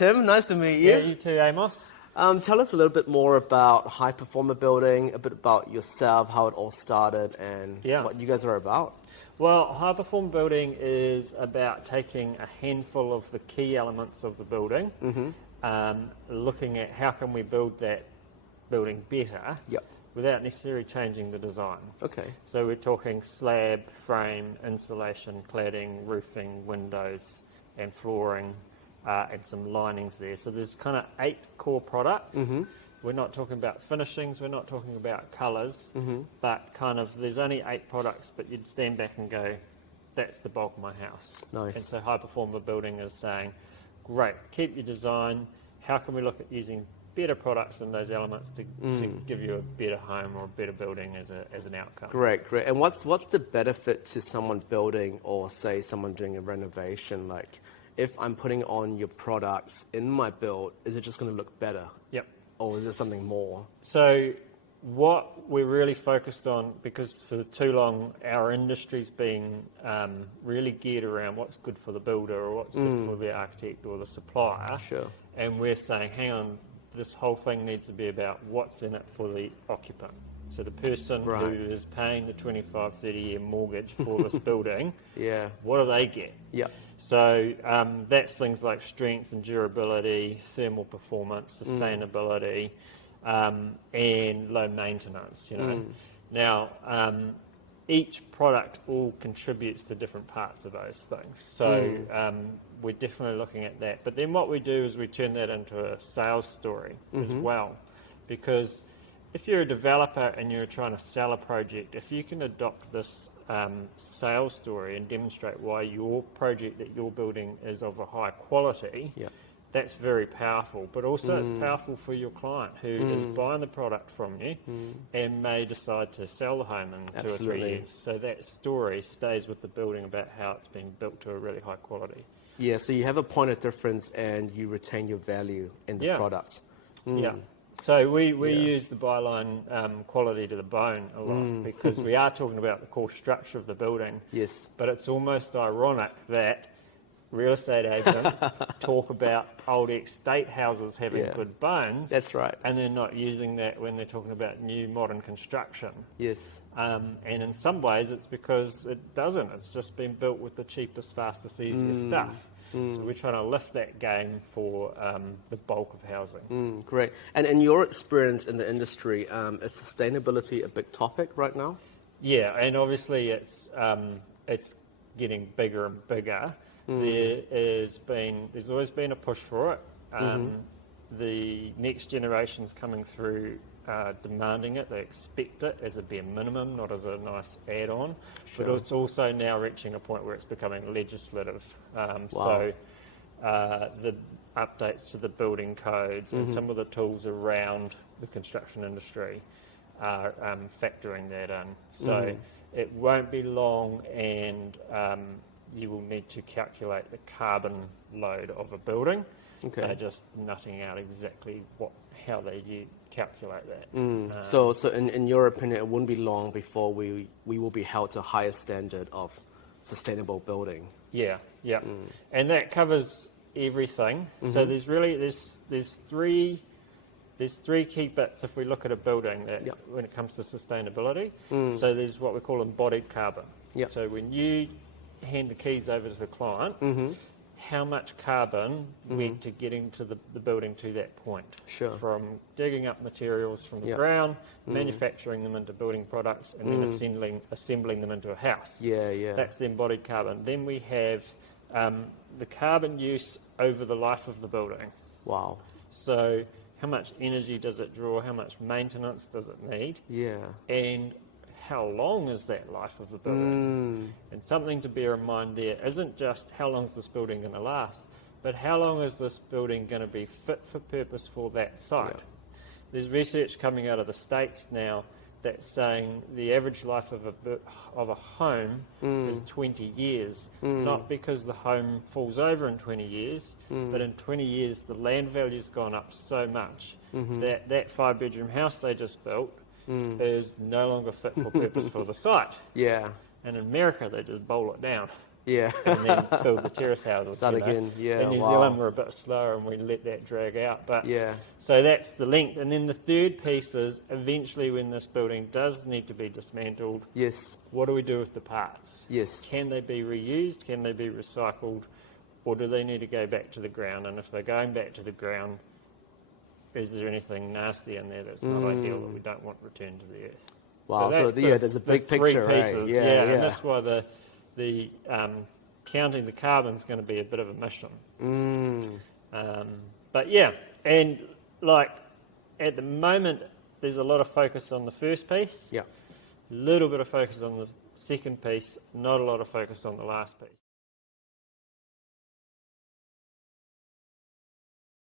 Tim, nice to meet you. Yeah, you too, Amos. Tell us a little bit more about High Performer Building, a bit about yourself, how it all started, and what you guys are about. Well, High Performer Building is about taking a handful of the key elements of the building, looking at how can we build that building better without necessarily changing the design. Okay. So we're talking slab, frame, insulation, cladding, roofing, windows, and flooring, and some linings there. So there's kind of 8 core products. We're not talking about finishings, we're not talking about colours, but kind of there's only 8 products, but you'd stand back and go, that's the bulk of my house. Nice. And so High Performer Building is saying, great, keep your design, how can we look at using better products in those elements to give you a better home or a better building as an outcome. Great. And what's the benefit to someone building or say someone doing a renovation? Like if I'm putting on your products in my build, is it just going to look better? Yep. Or is there something more? So what we're really focused on, because for too long our industry's been really geared around what's good for the builder or what's good for the architect or the supplier. Sure. And we're saying, hang on, this whole thing needs to be about what's in it for the occupant. So the person who is paying the 25, 30-year mortgage for this building, what do they get? So that's things like strength and durability, thermal performance, sustainability, and low maintenance, you know. Now, each product all contributes to different parts of those things. So we're definitely looking at that. But then what we do is we turn that into a sales story as well. Because if you're a developer and you're trying to sell a project, if you can adopt this sales story and demonstrate why your project that you're building is of a high quality, that's very powerful. But also it's powerful for your client who is buying the product from you and may decide to sell the home in 2 or 3 years. So that story stays with the building about how it's been built to a really high quality. Yeah, so you have a point of difference and you retain your value in the product. Yeah. So we use the byline quality to the bone a lot because we are talking about the core structure of the building. Yes. But it's almost ironic that real estate agents talk about old estate houses having good bones. That's right. And they're not using that when they're talking about new modern construction. Yes. And in some ways it's because it doesn't. It's just been built with the cheapest, fastest, easiest stuff. So we're trying to lift that game for the bulk of housing. Great. And in your experience in the industry, is sustainability a big topic right now? Yeah, and obviously it's getting bigger and bigger. There's always been a push for it. The next generation's coming through demanding it. They expect it as a bare minimum, not as a nice add-on. But it's also now reaching a point where it's becoming legislative. So the updates to the building codes and some of the tools around the construction industry are factoring that in. So it won't be long, and you will need to calculate the carbon load of a building. They're just nutting out exactly how they calculate that. So in your opinion, it wouldn't be long before we will be held to a higher standard of sustainable building. Yeah. And that covers everything. So there's three key bits if we look at a building that when it comes to sustainability. So there's what we call embodied carbon. So when you hand the keys over to the client, how much carbon went to getting to the building to that point? From digging up materials from the ground, manufacturing them into building products, and then assembling them into a house. That's the embodied carbon. Then we have the carbon use over the life of the building. Wow. So how much energy does it draw? How much maintenance does it need? And how long is that life of the building? And something to bear in mind there isn't just how long is this building going to last, but how long is this building going to be fit for purpose for that site? There's research coming out of the States now that's saying the average life of a home is 20 years, not because the home falls over in 20 years, but in 20 years the land value's gone up so much that 5-bedroom house they just built is no longer fit for purpose for the site. And in America, they just bowl it down. Yeah. and then build the terrace houses. Start you know. again, yeah, In New wow. Zealand, we're a bit slower and we let that drag out. But Yeah. so that's the length. And then the third piece is eventually when this building does need to be dismantled, Yes. what do we do with the parts? Yes. Can they be reused? Can they be recycled? Or do they need to go back to the ground? And if they're going back to the ground, is there anything nasty in there that's not ideal that we don't want returned to the earth? Wow, that's there's a big three picture, pieces, right? yeah, and that's why the counting the carbon is going to be a bit of a mission. But yeah, and like at the moment, there's a lot of focus on the first piece, Yeah. a little bit of focus on the second piece, not a lot of focus on the last piece.